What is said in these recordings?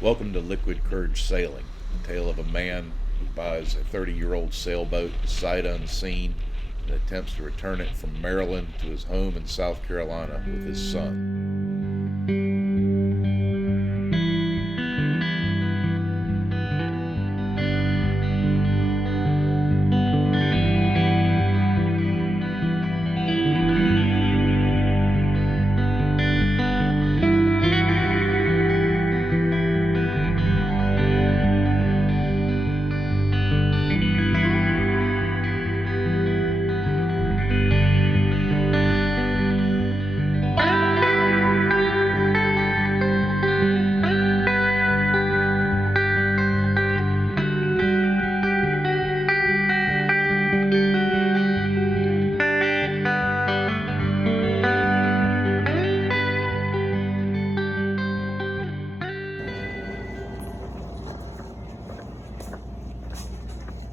Welcome to Liquid Courage Sailing, the tale of a man who buys a 30-year-old sailboat sight unseen and attempts to return it from Maryland to his home in South Carolina with his son.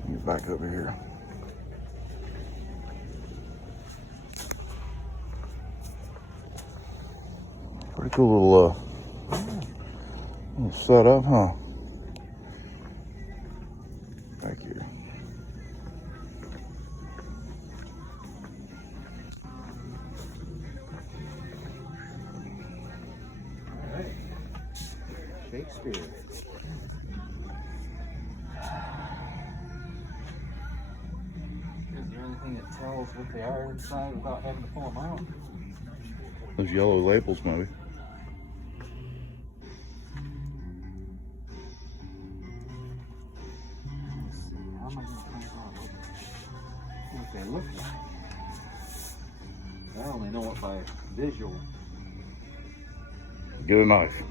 Get back over here. Pretty cool little setup, huh? Back here. All right. Shakespeare. Is there anything that tells what they are inside without having to pull them out? Those yellow labels, maybe. Let's see. How am I going to find out what they look like? I only know it by visual. Get a knife.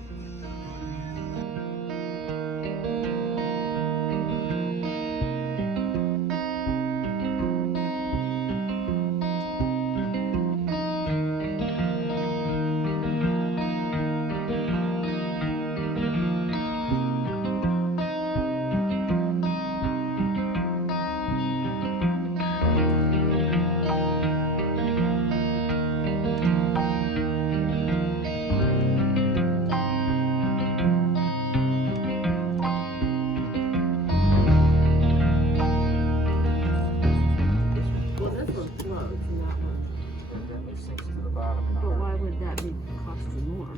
Well, this one floats and that one. It sinks to the bottom. But why would that be costing more?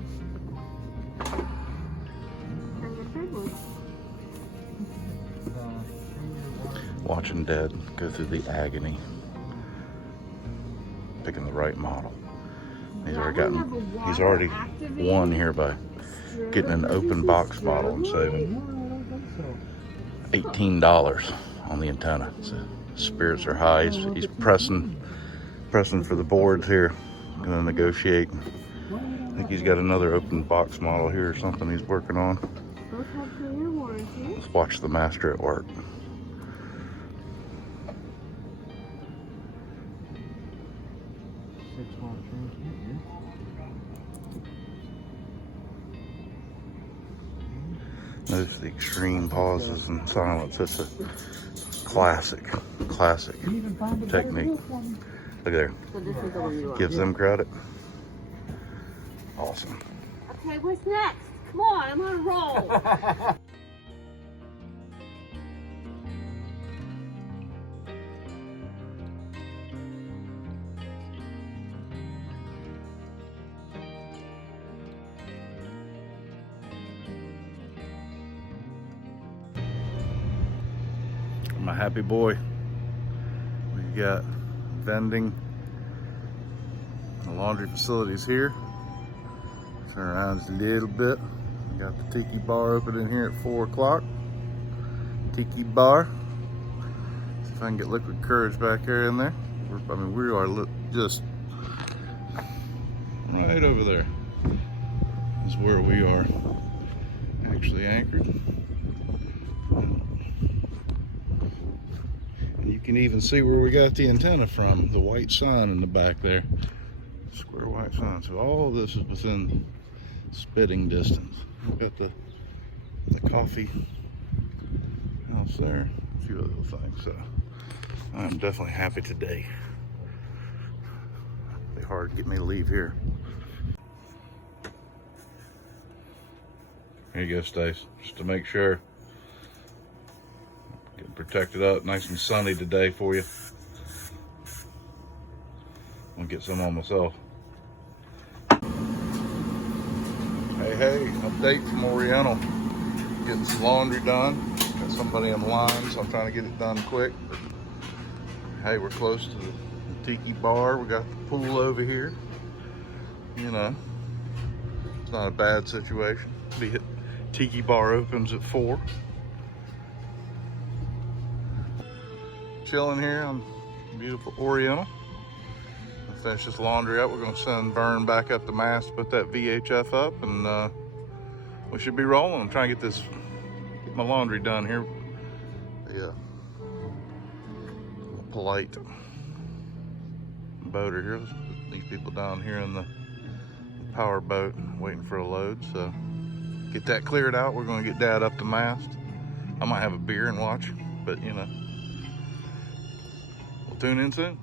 And the third one. Watching Dad go through the agony, picking the right model. He's already won here by getting an open box model and saving $18 on the antenna. So spirits are high. He's pressing for the boards here. Gonna negotiate. I think he's got another open box model here or something he's working on. Both have 3-year warranty. Let's watch the master at work. Notice the extreme pauses and silence. It's a classic technique. Look there. So this is the one you want. Gives them credit. Awesome. Okay, what's next? Come on, I'm on a roll. I'm a happy boy. We've got vending. The laundry facilities here. Turn around just a little bit. We got the tiki bar open in here at 4 o'clock. Tiki bar. See if I can get Liquid Courage back there in there. We are just right over there. Is where we are actually anchored. And you can even see where we got the antenna from, the white sign in the back there. Square white sign. So all of this is within spitting distance. We've got the coffee house there, a few other things. So I'm definitely happy today. It'll be hard to get me to leave here. Here you go, Stace. Just to make sure. Getting protected up. Nice and sunny today for you. I'm gonna get some on myself. Hey, update from Oriental. Getting some laundry done. Got somebody in line, so I'm trying to get it done quick. But, hey, we're close to the tiki bar. We got the pool over here. You know, it's not a bad situation. The tiki bar opens at 4. Chilling here on beautiful Oriental. We'll finish this laundry up. We're gonna send Vern back up the mast, put that VHF up, and we should be rolling. I'm trying to get my laundry done here. Yeah, polite boater here. These people down here in the power boat waiting for a load. So get that cleared out. We're gonna get Dad up the mast. I might have a beer and watch, but you know, we'll tune in soon.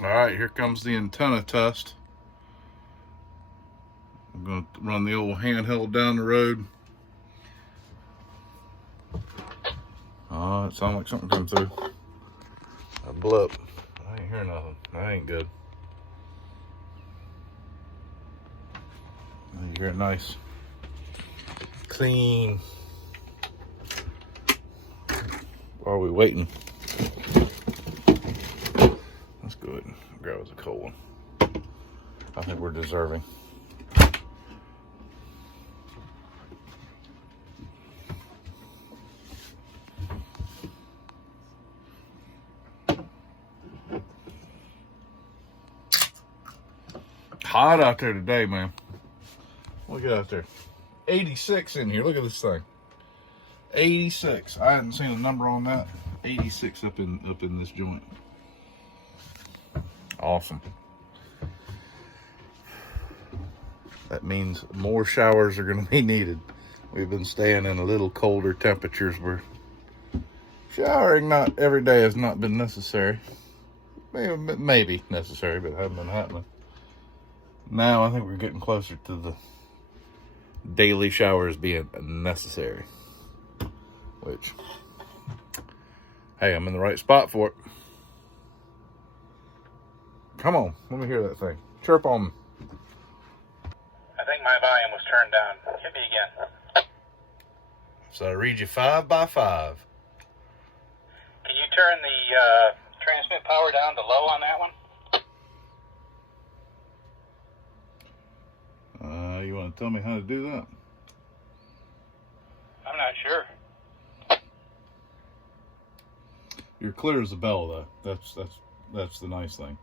All right, here comes the antenna test. I'm gonna run the old handheld down the road. Oh, it sounds like something come through. A blip. I ain't hear nothing. That ain't good. You hear it nice, clean. While are we waiting? That's good. Grab us a cold one. I think we're deserving. Hot out there today, man. Look at out there. 86 in here. Look at this thing. 86. I hadn't seen a number on that. 86 up in this joint. Awesome. That means more showers are going to be needed. We've been staying in a little colder temperatures where showering not every day has not been necessary. Maybe necessary, but it hasn't been happening. Now I think we're getting closer to the daily showers being necessary. Which, hey, I'm in the right spot for it. Come on, let me hear that thing. Chirp on me. I think my volume was turned down. Hit me again. So I read you 5 by 5. Can you turn the transmit power down to low on that one? You want to tell me how to do that? I'm not sure. You're clear as a bell, though. That's the nice thing.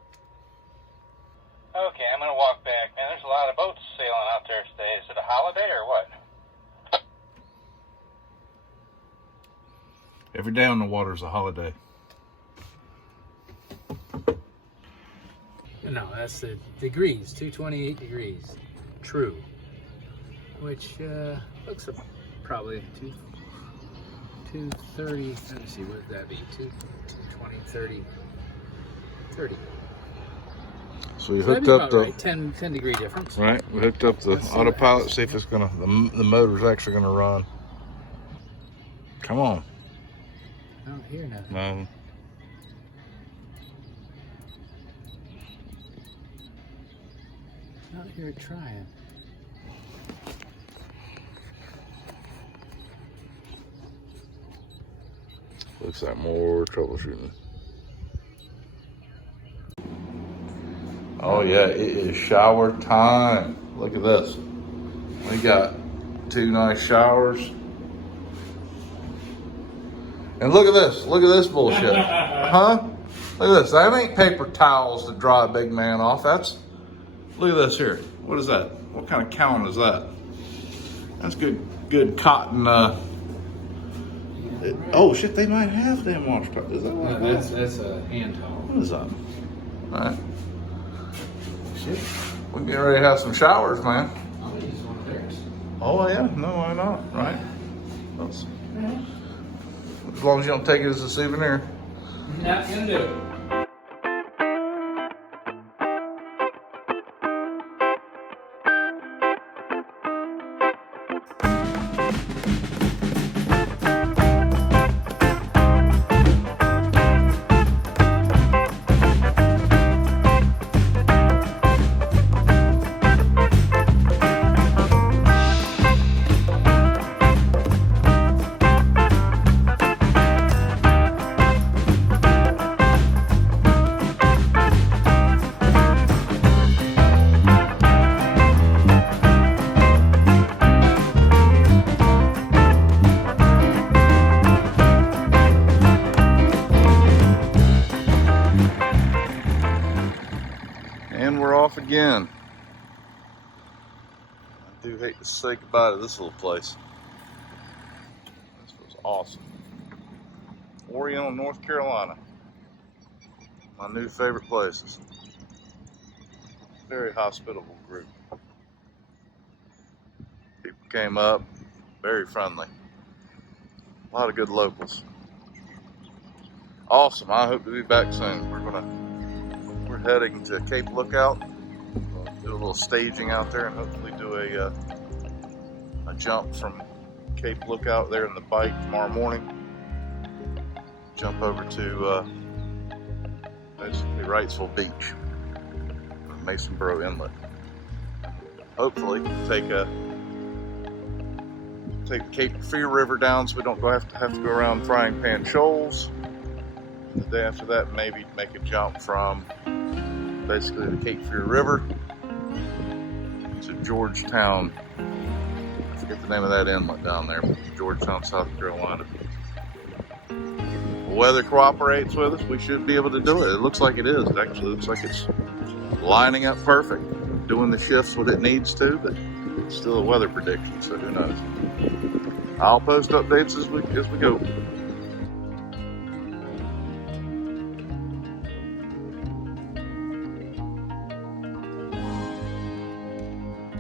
Okay, I'm gonna walk back. Man, there's a lot of boats sailing out there today. Is it a holiday or what? Every day on the water is a holiday. No, that's the degrees, 228 degrees. True. Which looks probably 230. Let me see, what would that be? 220, 30. 30. So we So that'd hooked be up about the right. 10 degree difference. right. We hooked up the Let's see autopilot. what See if it's gonna the motor's actually gonna run. Come on. I don't hear nothing. No. Out here trying. Looks like more troubleshooting. Oh yeah, it is shower time. Look at this. We got 2 nice showers. And look at this. Look at this bullshit. Huh? Look at this. That ain't paper towels to dry a big man off. Look at this here. What is that? What kind of count is that? That's good cotton. Oh shit, they might have them wash towels. Is that what it is? That's a hand towel. What is that? All right. Shit. We're getting ready to have some showers, man. I'll use one of theirs. Oh yeah, no, why not? Right? As long as you don't take it as a souvenir. Not gonna do it. And we're off again. I do hate to say goodbye to this little place. This was awesome. Oriental, North Carolina. My new favorite places. Very hospitable group. People came up, very friendly. A lot of good locals. Awesome. I hope to be back soon. We're heading to Cape Lookout. We'll do a little staging out there and hopefully do a jump from Cape Lookout there in the bike tomorrow morning. Jump over to basically Wrightsville Beach, Masonboro Inlet. Hopefully take the Cape Fear River down so we don't have to go around Frying Pan Shoals. The day after that, maybe make a jump from basically the Cape Fear River to Georgetown. I forget the name of that inlet down there, but Georgetown, South Carolina. The weather cooperates with us. We should be able to do it. It looks like it is. It actually looks like it's lining up perfect. Doing the shifts what it needs to, but it's still a weather prediction, so who knows. I'll post updates as we go.